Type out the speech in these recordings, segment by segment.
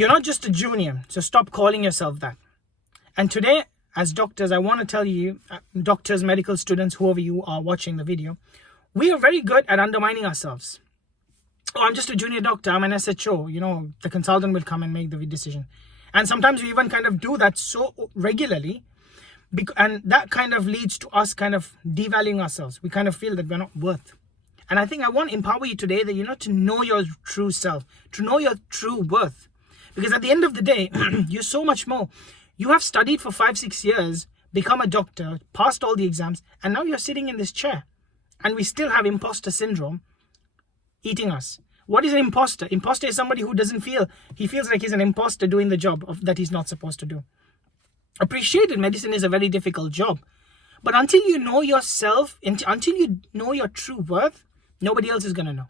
You're not just a junior, so stop calling yourself that. And today, as doctors, I want to tell you, doctors, medical students, whoever you are watching the video, we are very good at undermining ourselves. Oh, I'm just a junior doctor, I'm an SHO, the consultant will come and make the decision. And sometimes we even kind of do that so regularly, and that kind of leads to us kind of devaluing ourselves. We kind of feel that we're not worth. And I think I want to empower you today that, to know your true self, to know your true worth. Because at the end of the day, you're so much more. You have studied for 5-6 years, become a doctor, passed all the exams, and now you're sitting in this chair. And we still have imposter syndrome eating us. What is an imposter? Imposter is somebody who he feels like he's an imposter doing the job that he's not supposed to do. Appreciated medicine is a very difficult job. But until you know yourself, until you know your true worth, nobody else is going to know.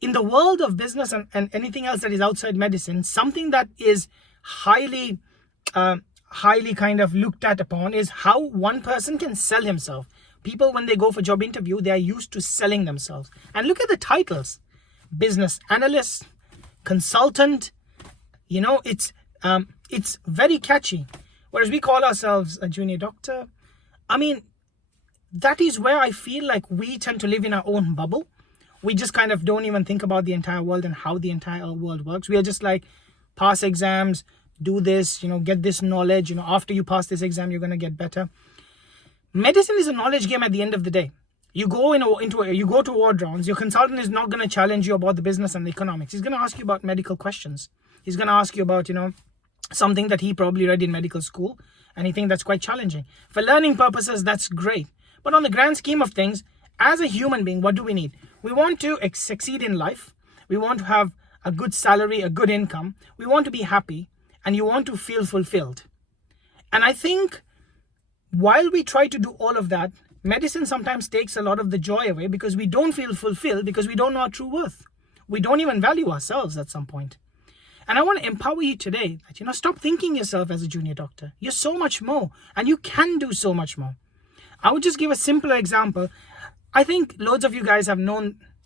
In the world of business and anything else that is outside medicine, something that is highly kind of looked at upon is how one person can sell himself. People, when they go for job interview, they are used to selling themselves. And look at the titles. Business analyst, consultant, it's very catchy. Whereas we call ourselves a junior doctor. I mean, that is where I feel like we tend to live in our own bubble. We just kind of don't even think about the entire world and how the entire world works. We are just like, pass exams, do this, get this knowledge. After you pass this exam, you're going to get better. Medicine is a knowledge game at the end of the day. You go you go to ward rounds. Your consultant is not going to challenge you about the business and the economics. He's going to ask you about medical questions. He's going to ask you about, something that he probably read in medical school, and he thinks that's quite challenging. For learning purposes, that's great. But on the grand scheme of things, as a human being, what do we need? We want to succeed in life. We want to have a good salary, a good income. We want to be happy, and you want to feel fulfilled. And I think while we try to do all of that, medicine sometimes takes a lot of the joy away because we don't feel fulfilled because we don't know our true worth. We don't even value ourselves at some point. And I want to empower you today that, stop thinking yourself as a junior doctor. You're so much more, and you can do so much more. I would just give a simpler example. I think loads of you guys have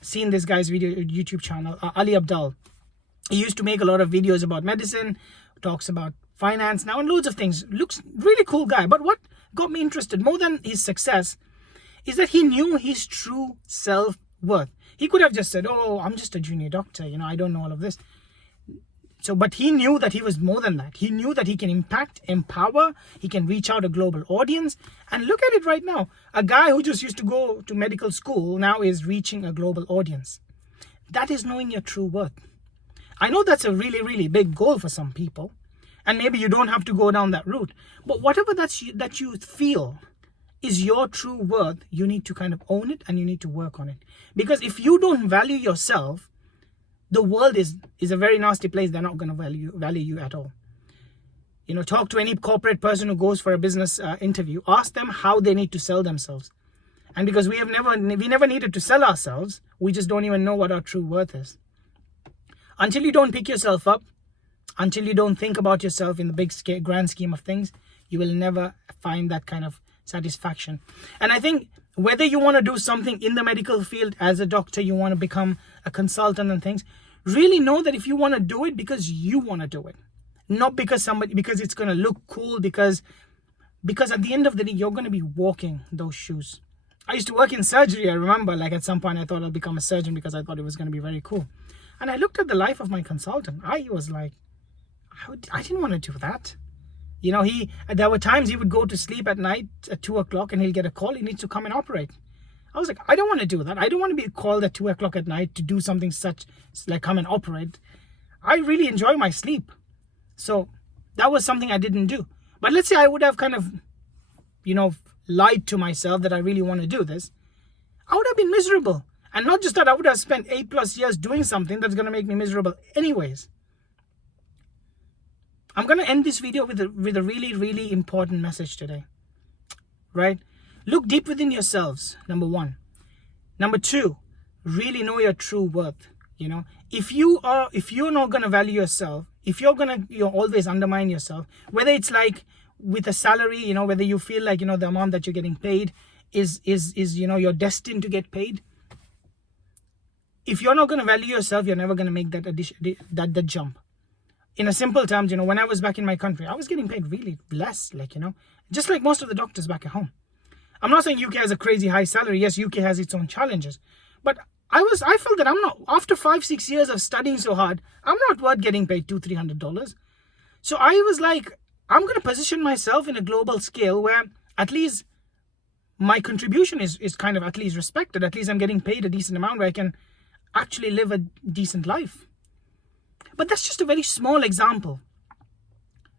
seen this guy's YouTube channel, Ali Abdal. He used to make a lot of videos about medicine, talks about finance now, and loads of things. Looks really cool guy. But what got me interested more than his success is that he knew his true self-worth. He could have just said, oh, I'm just a junior doctor, I don't know all of this. But he knew that he was more than that. He knew that he can impact, empower, he can reach out a global audience. And look at it right now. A guy who just used to go to medical school now is reaching a global audience. That is knowing your true worth. I know that's a really, really big goal for some people. And maybe you don't have to go down that route. But whatever that you feel is your true worth, you need to kind of own it and you need to work on it. Because if you don't value yourself, the world is a very nasty place. They're not going to value you at all. Talk to any corporate person who goes for a business interview. Ask them how they need to sell themselves. And because we never needed to sell ourselves, we just don't even know what our true worth is. Until you don't pick yourself up, until you don't think about yourself in the grand scheme of things, you will never find that kind of satisfaction. And I think whether you want to do something in the medical field as a doctor, you want to become a consultant and things, really know that if you want to do it because you want to do it, not because it's going to look cool, because at the end of the day, you're going to be walking those shoes. I used to work in surgery. I remember, like, at some point I thought I'll become a surgeon because I thought it was going to be very cool. And I looked at the life of my consultant. I was like, I didn't want to do that. There were times he would go to sleep at night at 2 o'clock and he'll get a call. He needs to come and operate. I was like, I don't want to do that. I don't want to be called at 2 o'clock at night to do something such like come and operate. I really enjoy my sleep. So that was something I didn't do. But let's say I would have kind of, lied to myself that I really want to do this. I would have been miserable. And not just that, I would have spent 8+ years doing something that's going to make me miserable anyways. I'm going to end this video with a really, really important message today. Right? Look deep within yourselves, number 1. Number 2, really know your true worth. If you're not going to value yourself, if you're always undermine yourself, whether it's like with a salary, whether you feel like, the amount that you're getting paid is you're destined to get paid. If you're not going to value yourself, you're never going to make that jump. in a simple terms, you know, when I was back in my country, I was getting paid really less, like, you know, just like most of the doctors back at home. I'm not saying UK has a crazy high salary. Yes, UK has its own challenges, but I felt that I'm not, after 5-6 years of studying so hard, I'm not worth getting paid $200-300. So I was like, I'm going to position myself in a global scale where at least my contribution is kind of at least respected. At least I'm getting paid a decent amount where I can actually live a decent life. But that's just a very small example.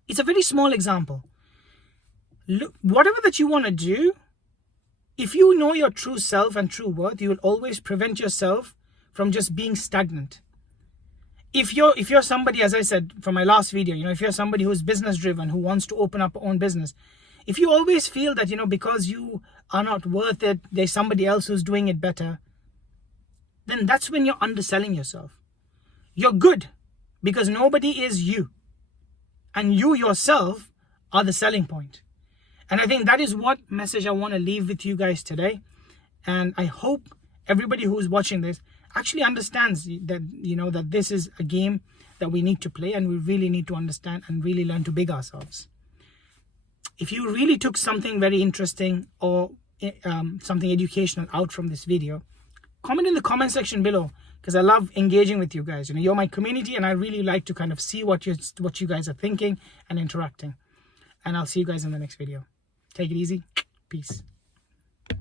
It's a very small example. Look, whatever that you want to do, if you know your true self and true worth, you will always prevent yourself from just being stagnant. If you're somebody, as I said from my last video, you know, if you're somebody who's business driven, who wants to open up their own business, if you always feel that, you know, because you are not worth it, there's somebody else who's doing it better, then that's when you're underselling yourself. You're good because nobody is you, and you yourself are the selling point. And I think that is what message I want to leave with you guys today. And I hope everybody who is watching this actually understands that, you know, that this is a game that we need to play, and we really need to understand and really learn to big ourselves. If you really took something very interesting or something educational out from this video, comment in the comment section below, because I love engaging with you guys. You know, you're my community, and I really like to kind of see what you guys are thinking and interacting. And I'll see you guys in the next video. Take it easy. Peace.